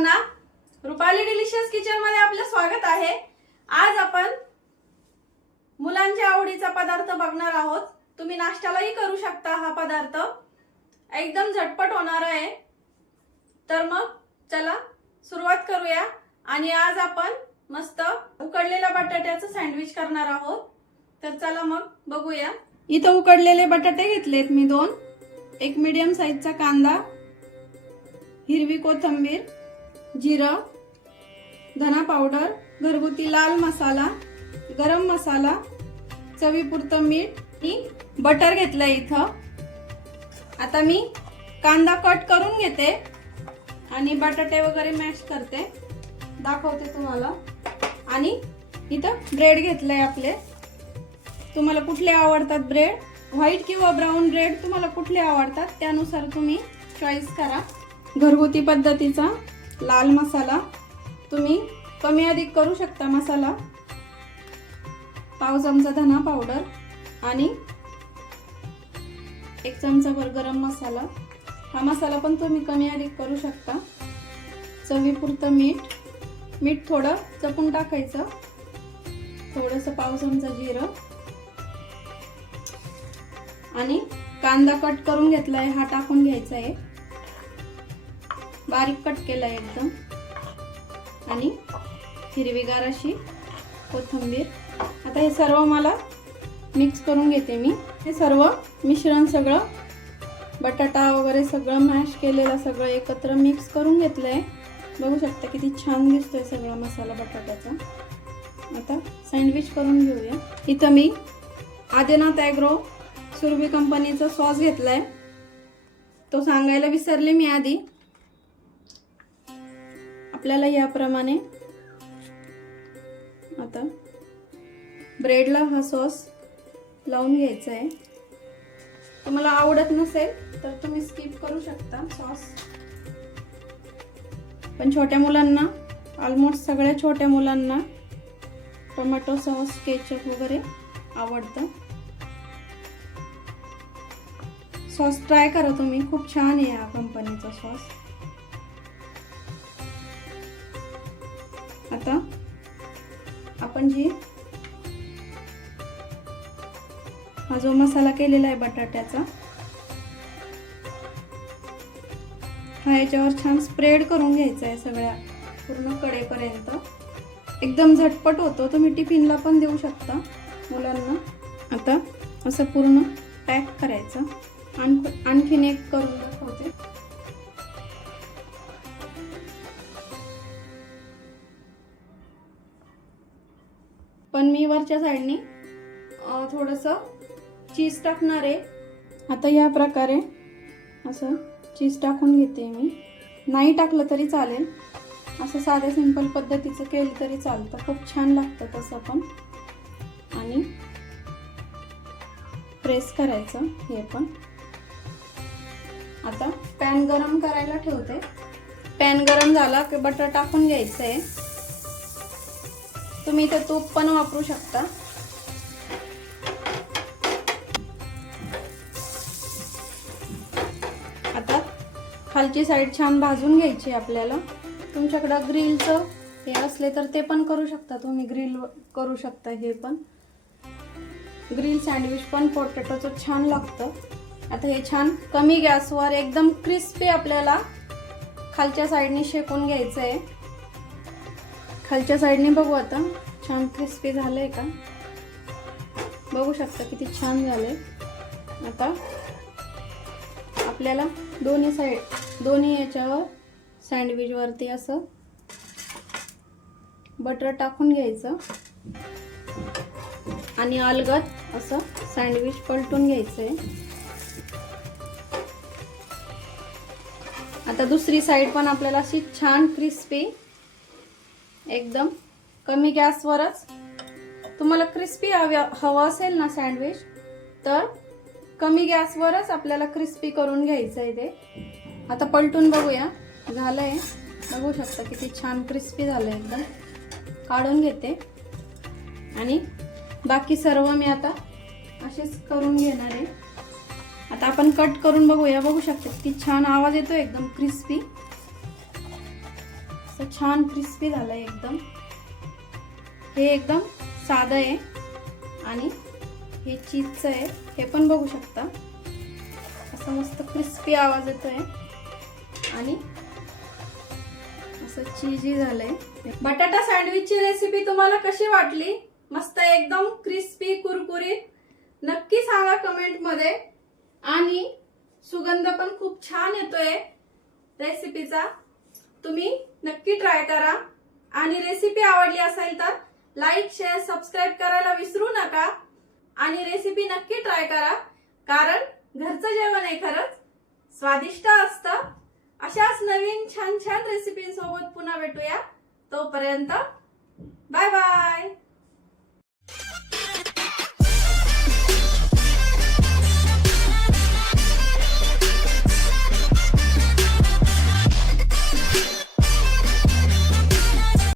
सर्वांना Rupali delicious kitchen मध्ये आपलं स्वागत आहे। आज आपण मुलांच्या आवडीचा पदार्थ बघणार आहोत। तुम्ही नाश्त्यालाही करू शकता। हा पदार्थ एकदम झटपट होणार आहे। तर मग चला सुरुवात करूया। आणि आज आपण मस्त उकडलेल्या बटाट्याचं सँडविच करणार आहोत। तर चला मग बघूया। इथं उकडलेले बटाटे घेतलेत मी 2, एक मीडियम साईजचा कांदा, हिरवी कोथिंबीर, जिरं, धना पावडर, घरगुती लाल मसाला, गरम मसाला, चवीपुरतं मीठ आणि बटर घेतलंय इथं। आता मी कांदा कट करून घेते आणि बटाटे वगैरे मॅश करते, दाखवते तुम्हाला। आणि इथं ब्रेड घेतलंय आपले। तुम्हाला कुठले आवडतात ब्रेड, व्हाईट किंवा ब्राऊन ब्रेड तुम्हाला कुठले आवडतात त्यानुसार तुम्ही चॉईस करा। घरगुती पद्धतीचा लाल मसाला तुम्ही कमी अधिक करू शकता मसाला, पाव चमचा धना पावडर आणि 1 चमचाभर गरम मसाला। हा मसाला पण तुम्ही कमी अधिक करू शकता। चवीपुरतं मीठ थोडं चपून टाकायचं, थोडंसं पाव चमचा जिरं आणि कांदा कट करून घेतलाय हा टाकून घ्यायचा आहे, बारीक कट केलाय एकदम। आणि हिरवीगार अशी कोथिंबीर। आता हे सर्व मला मिक्स करून घेते मी। हे सर्व मिश्रण सगळं बटाटा वगैरे सगळं मॅश केलेलं सगळं एकत्र मिक्स करून घेतलंय। बघू शकता किती छान दिसतोय सगळा मसाला बटाट्याचा। आता सँडविच करून घेऊया। इथं मी आदिनाथ ॲग्रो सुरभी कंपनीचा सॉस घेतलाय, तो सांगायला विसरले मी आधी। आपल्याला याप्रमाणे आता ब्रेडला हा सॉस लावून घ्यायचा आहे। तुम्हाला आवडत नसेल तर तुम्ही स्किप करू शकता सॉस, पण छोट्या मुलांना, ऑलमोस्ट सगळ्या छोट्या मुलांना टोमॅटो सॉस, केचप वगैरे आवडतं। सॉस ट्राय करा तुम्ही, खूप छान आहे या कंपनीचा सॉस। आता आपण हा जो मसाला केलेला आहे बटाट्याचा, हा याच्यावर छान स्प्रेड करून घ्यायचा आहे सगळ्या पूर्ण कडेपर्यंत। एकदम झटपट होतो, तुम्ही टिफिनला पण देऊ शकता मुलांना। आता असं पूर्ण पॅक करायचं। आणखीन एक करून दाखवते। पण मी वरच्या साईडनी थोडंसं चीज टाकणार आहे। आता या प्रकारे असं चीज टाकून घेते मी। नाही टाकलं तरी चालेल, असं साध्या सिंपल पद्धतीचं केलं तरी चालतं, खूप छान लागतं तसं पण। आणि प्रेस करायचं हे पण। आता पॅन गरम करायला ठेवते। पॅन गरम झाला की बटर टाकून घ्यायचं आहे। तुम्ही इथे तूप पण वापरू शकता। आता खालची साईड छान भाजून घ्यायची आपल्याला। तुमच्याकडे ग्रिलचं हे असले तर ते पण करू शकता तुम्ही, ग्रिल करू शकता। हे पण ग्रिल सँडविच पण पोटॅटोचं छान लागतं। आता हे छान कमी गॅसवर एकदम क्रिस्पी आपल्याला खालच्या साईडनी शेकून घ्यायचं आहे। खालच्या साईडने बघू आता छान क्रिस्पी झालंय का, बघू शकता किती छान झालंय। आता आपल्याला दोन्ही याच्यावर सँडविच वरती असं बटर टाकून घ्यायचं आणि अलगद असं सँडविच पलटून घ्यायचंय। आता दुसरी साइड पण आपल्याला अशी छान क्रिस्पी, एकदम कमी गॅसवरच, तुम्हाला क्रिस्पी हवं असेल ना सँडविच तर कमी गॅसवरच आपल्याला क्रिस्पी करून घ्यायचं आहे ते। आता पलटून बघूया, झालंय, बघू शकता किती छान क्रिस्पी झालंय एकदम। काढून घेते आणि बाकी सर्व मी आता असेच करून घेणार आहे। आता आपण कट करून बघूया, बघू शकता किती छान आवाज येतो, एकदम क्रिस्पी। असं छान क्रिस्पी झालंय एकदम. हे एकदम साधं आहे आणि हे चीजचं आहे, हे पण बघू शकता. असं मस्त क्रिस्पी आवाज येतोय आणि असं चीजी झालंय. बटाटा सँडविचची रेसिपी तुम्हाला कशी वाटली? मस्त एकदम क्रिस्पी कुरकुरीत. नक्की सांगा कमेंट मध्ये. आणि सुगंध पण खूप छान येतोय रेसिपीचा. तुम्ही नक्की ट्राय करा. आणि रेसिपी आवडली असेल तर लाईक, शेअर, सबस्क्राईब करायला विसरू नका. आणि रेसिपी नक्की ट्राय करा, कारण घरचं जेवण आहे खरंच स्वादिष्ट असतं. अशाच नवीन छान छान रेसिपींसोबत पुन्हा भेटूया. तोपर्यंत बाय बाय.